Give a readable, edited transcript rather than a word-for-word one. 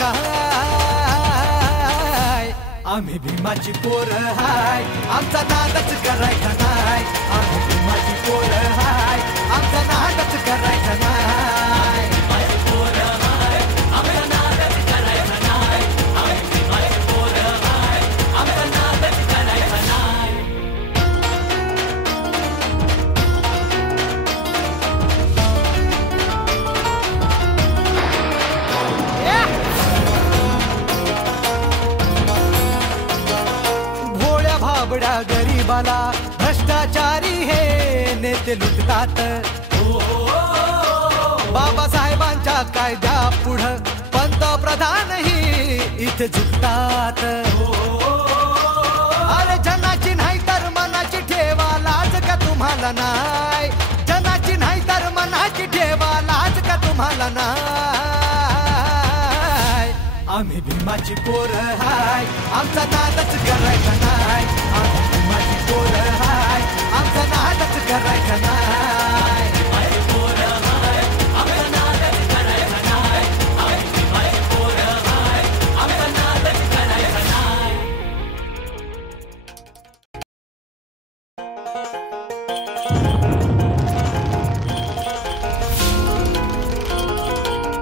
काय आम्ही भीमाची पोर हाय आमचा नादच करायचा नाय आम्ही भीमाची पोर हाय आमचा नादच करायचा नाय भाबड्या गरीबाला भ्रष्टाचारी हे नेते लुटतात बाबासाहेबांच्या कायद्या पुढं पंतप्रधानही इथे झुकतात अरे जनाची नाही तर मनाची ठेवा लाज का तुम्हाला नाही जनाची नाही तर मनाची ठेवा लाज का तुम्हाला नाही आम्ही भीमाची पोर हाय आमचा नादच करायचा नाय आम्ही भीमाची पोर हाय आमचा नादच करायचा नाय